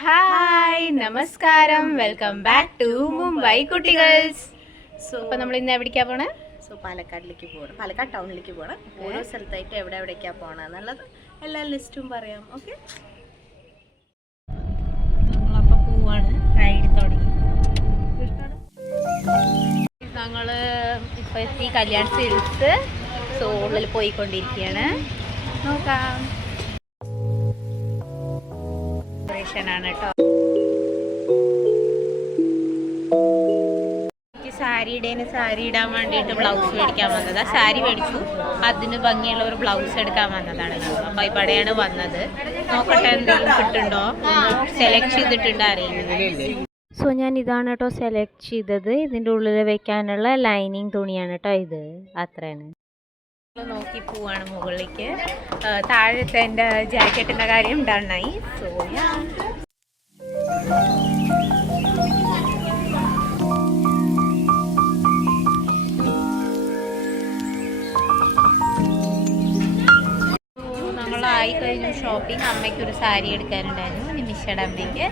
Hi നമസ്കാരം, welcome back to Mumbai കുട്ടികൾസ്. അപ്പോൾ നമ്മൾ ഇന്ന് എവിടേക്കാണ് പോണേ? പാലക്കാടിലേക്ക് പോകണം, പാലക്കാട് ടൗണിലേക്ക് പോകണം. ഓരോ സ്ഥലത്തായിട്ട് എവിടേക്കാണ് പോകണം എന്നുള്ളത് എല്ലാ ലിസ്റ്റും പറയാം. ഓക്കെ, ഞങ്ങളപ്പോൾ പോവാണ്, റൈഡ് തുടങ്ങി. ഞങ്ങൾ ഇപ്പോൾ എത്തി കല്യാൺ സിൽക്സ്. സോ ഉള്ളിൽ പോയിക്കൊണ്ടിരിക്കുകയാണ്, നോക്കാം. ആണ് കേട്ടോ. സാരി ഇടാൻ വേണ്ടിയിട്ട് ബ്ലൗസ് മേടിക്കാൻ വന്നത്. സാരി മേടിച്ചു, അതിന് ഭംഗിയുള്ള ഒരു ബ്ലൗസ് എടുക്കാൻ വന്നതാണ്. അപ്പോൾ ഇവിടെയാണ് വന്നത്. നോക്കട്ടെ എന്തെങ്കിലും കിട്ടുന്നുണ്ടോ, സെലക്ട് ചെയ്തിട്ടുണ്ട് അറിയുന്നത്. സോ ഞാൻ ഇതാണ് കേട്ടോ സെലക്ട് ചെയ്തത്. ഇതിൻ്റെ ഉള്ളിൽ വെക്കാനുള്ള ലൈനിങ് തുണിയാണ് കേട്ടോ ഇത്. അത്രയാണ്. നോക്കി പോവാണ് മുകളിലേക്ക്. താഴത്തെ എൻ്റെ ജാക്കറ്റിൻ്റെ കാര്യം ഡണ്ണായി. സോ നമ്മളായി കഴിഞ്ഞു ഷോപ്പിംഗ്. അമ്മയ്ക്കൊരു സാരി എടുക്കാനുണ്ടായിരുന്നു, നിമിഷയുടെ അമ്മയ്ക്ക്.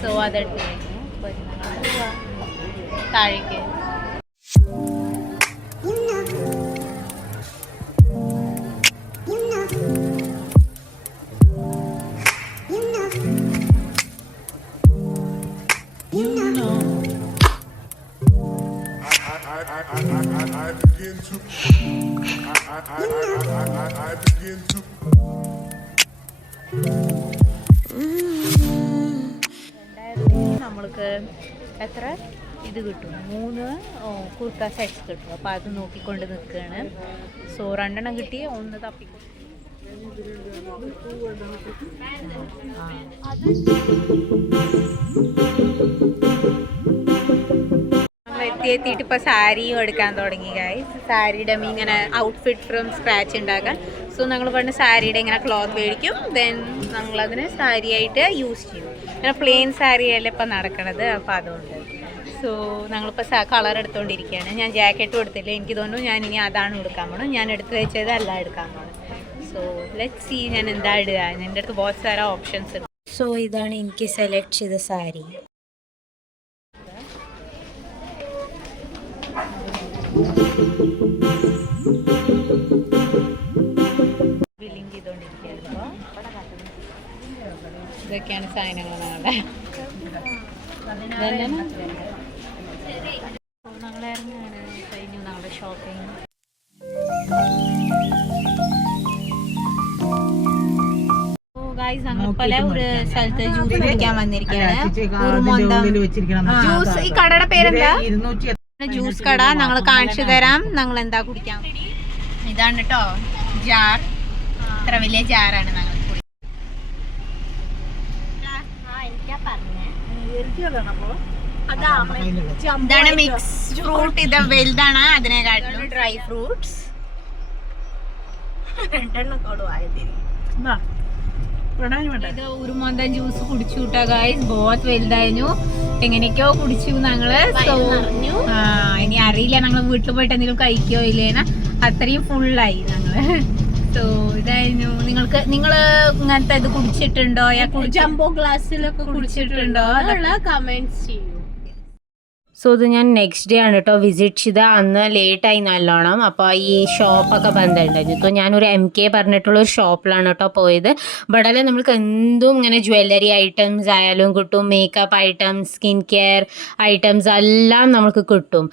സോ അതെടുത്ത് കഴിഞ്ഞു. താഴേക്ക് നമ്മൾക്ക് എത്ര ഇത് കിട്ടും? 3 കുർത്ത സെറ്റ്സ് കിട്ടും. അപ്പോൾ അത് നോക്കിക്കൊണ്ട് നിൽക്കുകയാണ്. സോ 2 എണ്ണം കിട്ടി, 1 തപ്പിക്കും. എത്തിയിട്ട് ഇപ്പോൾ സാരിയും എടുക്കാൻ തുടങ്ങി ഗൈസ്. സാരിയുടെ ഇങ്ങനെ ഔട്ട്ഫിറ്റ് ഫ്രം സ്ക്രാച്ച് ഉണ്ടാക്കാൻ. സോ ഞങ്ങൾ പറഞ്ഞ സാരിയുടെ ഇങ്ങനെ ക്ലോത്ത് മേടിക്കും, ദെൻ ഞങ്ങളതിന് സാരിയായിട്ട് യൂസ് ചെയ്യും. ഇങ്ങനെ പ്ലെയിൻ സാരിയല്ലേ ഇപ്പം നടക്കണത്, അപ്പോൾ അതുകൊണ്ട്. സോ ഞങ്ങളിപ്പോൾ കളർ എടുത്തുകൊണ്ടിരിക്കുകയാണ്. ഞാൻ ജാക്കറ്റും എടുത്തില്ല, എനിക്ക് തോന്നുന്നു ഞാൻ ഇനി അതാണ് എടുക്കാൻ പോകണം. ഞാൻ എടുത്ത് വെച്ചത് അല്ല എടുക്കാൻ പോകണം. സോ ലെറ്റ്സ് സീ ഞാൻ എന്താ ഇടുക. എൻ്റെ അടുത്ത് बहुत सारा ഓപ്ഷൻസ് ഉണ്ട്. സോ ഇതാണ് എനിക്ക് സെലക്ട് ചെയ്ത സാരി. ബില്ലിങ് ചെയ്തുകൊണ്ടിരിക്കുകയാണ്. ഇതൊക്കെയാണ് സാധനങ്ങൾ ഞങ്ങളുടെ. ഞങ്ങളിറങ്ങാണ്, കഴിഞ്ഞു ഞങ്ങളുടെ ഷോപ്പിംഗ്. ഞങ്ങളിപ്പോലെ ഒരു സ്ഥലത്ത് ജ്യൂസ് കുടിക്കാൻ വന്നിരിക്കുകയാണ്. ജ്യൂസ്, ഈ കടയുടെ പേരെന്താ? ജ്യൂസ് കട. ഞങ്ങൾ കാണിച്ചു തരാം ഞങ്ങൾ എന്താ കുടിക്കാൻ. ഇതാണ് കേട്ടോ ജാർ. ഇത്ര വലിയ ജാറാണ് ഞങ്ങൾ. ഇതാണ് മിക്സ് ഫ്രൂട്ട്. ഇത് വലുതാണ്, അതിനെക്കാട്ടിലും ഡ്രൈ ഫ്രൂട്ട്സ്. 2 ഇത് ഉരുമോന്തൻ ജ്യൂസ് കുടിച്ചു കൂട്ടാ ഗൈസ്. ബോത്ത് വലുതായിരുന്നു, എങ്ങനെയൊക്കെയോ കുടിച്ചു ഞങ്ങള്. സോ ഇനി അറിയില്ല ഞങ്ങൾ വീട്ടിൽ പോയിട്ട് എന്തെങ്കിലും കഴിക്കോ ഇല്ലേന, അത്രയും ഫുള്ളായി ഞങ്ങള്. സോ ഇതായിരുന്നു. നിങ്ങള് ഇങ്ങനത്തെ ഇത് കുടിച്ചിട്ടുണ്ടോ? ജംബോ ഗ്ലാസ്സിലൊക്കെ കുടിച്ചിട്ടുണ്ടോ? അതുള്ള കമന്റ്സ് ചെയ്യൂ. സോ ഇത് ഞാൻ നെക്സ്റ്റ് ഡേ ആണ് കേട്ടോ വിസിറ്റ് ചെയ്ത. അന്ന് ലേറ്റായി നല്ലോണം. അപ്പോൾ ഈ ഷോപ്പൊക്കെ ബന്ധമുണ്ടായിരുന്നു. ഇപ്പോൾ ഞാനൊരു MK പറഞ്ഞിട്ടുള്ള ഒരു ഷോപ്പിലാണ് കേട്ടോ പോയത്. ഇവിടെ നമ്മൾക്ക് എന്തും ഇങ്ങനെ ജ്വല്ലറി ഐറ്റംസ് ആയാലും കിട്ടും, makeup items, skin care items എല്ലാം നമുക്ക് കിട്ടും.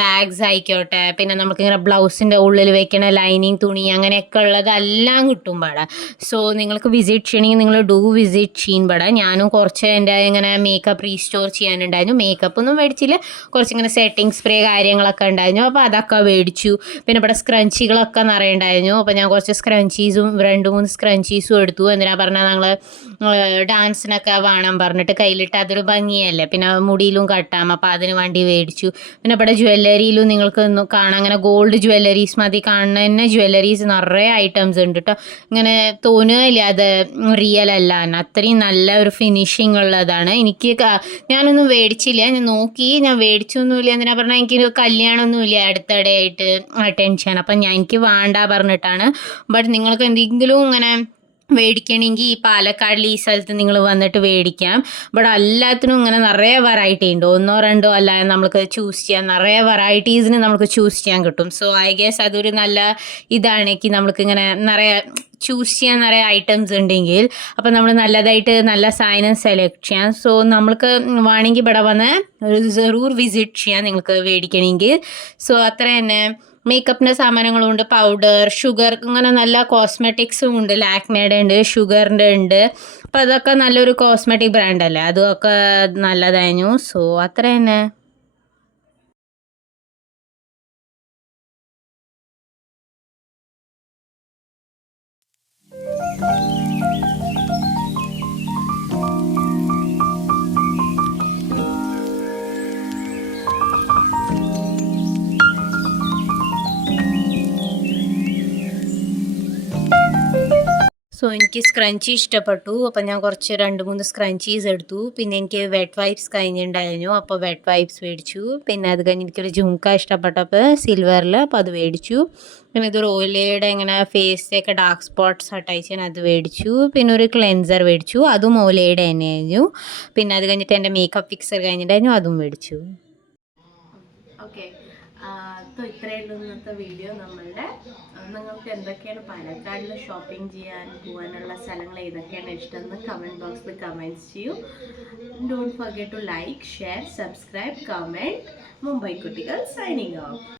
ബാഗ്സ് ആയിക്കോട്ടെ, പിന്നെ നമുക്കിങ്ങനെ ബ്ലൗസിൻ്റെ ഉള്ളിൽ വെക്കണ ലൈനിങ് തുണി, അങ്ങനെയൊക്കെ ഉള്ളതെല്ലാം കിട്ടും ഇവിടെ. സോ നിങ്ങൾക്ക് വിസിറ്റ് ചെയ്യണമെങ്കിൽ നിങ്ങൾ വിസിറ്റ് ചെയ്യും ഇവിടെ. ഞാനും കുറച്ച് എൻ്റെ ഇങ്ങനെ മേക്കപ്പ് റീസ്റ്റോർ ചെയ്യാനുണ്ടായിരുന്നു. മേക്കപ്പ് ഒന്നും മേടിച്ചില്ല, കുറച്ചിങ്ങനെ സെറ്റിംഗ് സ്പ്രേ കാര്യങ്ങളൊക്കെ ഉണ്ടായിരുന്നു. അപ്പോൾ അതൊക്കെ മേടിച്ചു. പിന്നെ ഇവിടെ സ്ക്രഞ്ചികളൊക്കെ നിറയുണ്ടായിരുന്നു. അപ്പോൾ ഞാൻ കുറച്ച് സ്ക്രഞ്ചീസും 2-3 സ്ക്രഞ്ചീസും എടുത്തു. എന്തിനാ പറഞ്ഞാൽ ഞങ്ങൾ ഡാൻസിനൊക്കെ വേണം പറഞ്ഞിട്ട് കയ്യിലിട്ട് അതൊരു ഭംഗിയല്ലേ, പിന്നെ മുടിയിലും കട്ടാം. അപ്പോൾ അതിന് വേണ്ടി മേടിച്ചു. പിന്നെ ഇവിടെ ജ്വല്ലറിയിലും നിങ്ങൾക്ക് കാണാം, അങ്ങനെ ഗോൾഡ് ജ്വല്ലറീസ് മതി കാണുന്ന തന്നെ ജ്വല്ലറീസ് നിറയെ ഐറ്റംസ് ഉണ്ട് കേട്ടോ. ഇങ്ങനെ തോന്നുകയില്ല അത് റിയൽ അല്ല, അത്രയും നല്ല ഒരു ഫിനിഷിങ് ഉള്ളതാണ്. ഞാനൊന്നും മേടിച്ചില്ല, ഞാൻ നോക്കി, ഞാൻ മേടിച്ചൊന്നുമില്ല. എന്തിനാ പറഞ്ഞാൽ എനിക്ക് കല്യാണമൊന്നുമില്ല അടുത്തിടെയായിട്ട് ടെൻഷൻ. അപ്പം എനിക്ക് വേണ്ട പറഞ്ഞിട്ടാണ്. ബട്ട് നിങ്ങൾക്ക് എന്തെങ്കിലും ഇങ്ങനെ മേടിക്കണമെങ്കിൽ ഈ പാലക്കാടിൽ ഈ സ്ഥലത്ത് നിങ്ങൾ വന്നിട്ട് മേടിക്കാം. ഇവിടെ എല്ലാത്തിനും ഇങ്ങനെ നിറയെ വെറൈറ്റി ഉണ്ട്. 1 2 അല്ല, നമുക്ക് ചൂസ് ചെയ്യാൻ നിറയെ വെറൈറ്റീസിന് നമുക്ക് ചൂസ് ചെയ്യാൻ കിട്ടും. സോ ഐ ഗെസ് അതൊരു നല്ല ഇതാണെങ്കിൽ നമുക്ക് ഇങ്ങനെ നിറയെ ചൂസ് ചെയ്യാൻ നിറയെ ഐറ്റംസ് ഉണ്ടെങ്കിൽ അപ്പോൾ നമ്മൾ നല്ലതായിട്ട് നല്ല സാധനം സെലക്ട് ചെയ്യാം. സോ നമ്മൾക്ക് വേണമെങ്കിൽ ഇവിടെ വന്ന് ജറൂർ വിസിറ്റ് ചെയ്യാം നിങ്ങൾക്ക് മേടിക്കണമെങ്കിൽ. സോ അത്ര തന്നെ മേക്കപ്പിൻ്റെ സാധനങ്ങളും ഉണ്ട്, പൗഡർ, ഷുഗർ, അങ്ങനെ നല്ല കോസ്മെറ്റിക്സും ഉണ്ട്. ലാക്മേയുടെ ഉണ്ട്, ഷുഗറിൻ്റെ ഉണ്ട്. അപ്പോൾ അതൊക്കെ നല്ലൊരു കോസ്മെറ്റിക് ബ്രാൻഡല്ലേ, അതൊക്കെ നല്ലതായിരുന്നു. സോ അത്ര തന്നെ. സോ എനിക്ക് സ്ക്രഞ്ചി ഇഷ്ടപ്പെട്ടു. അപ്പോൾ ഞാൻ കുറച്ച് 2-3 സ്ക്രഞ്ചീസ് എടുത്തു. പിന്നെ എനിക്ക് വെറ്റ് വൈപ്സ് കഴിഞ്ഞിട്ടുണ്ടായിരുന്നു, അപ്പോൾ വെറ്റ് വൈപ്സ് മേടിച്ചു. പിന്നെ അത് കഴിഞ്ഞ് എനിക്കൊരു ജുംക്ക ഇഷ്ടപ്പെട്ടപ്പോൾ സിൽവറിൽ, അപ്പോൾ അത് മേടിച്ചു. പിന്നെ ഇതൊരു ഓയിലയുടെ ഇങ്ങനെ ഫേസിലേക്ക് ഡാർക്ക് സ്പോട്ട്സ് അയച്ചാൽ അത് മേടിച്ചു. പിന്നെ ഒരു ക്ലെൻസർ മേടിച്ചു, അതും ഓയിലയുടെ തന്നെയായിരുന്നു. പിന്നെ അത് കഴിഞ്ഞിട്ട് എൻ്റെ മേക്കപ്പ് ഫിക്സർ കഴിഞ്ഞിട്ടായിരുന്നു, അതും മേടിച്ചു. ഓക്കെ, അപ്പോൾ ഇത്രയുള്ള ഇന്നത്തെ വീഡിയോ നമ്മളുടെ. നിങ്ങൾക്ക് എന്തൊക്കെയാണ് പാലക്കാടിൽ ഷോപ്പിംഗ് ചെയ്യാൻ പോകാനുള്ള സ്ഥലങ്ങൾ ഏതൊക്കെയാണ് ഇഷ്ടമെന്ന് കമൻറ്റ് ബോക്സിൽ കമൻറ്റ്സ് ചെയ്യൂ. Don't forget to like, share, subscribe, comment. Mumbai കുട്ടികൾ സൈനിങ് ഓഫ്.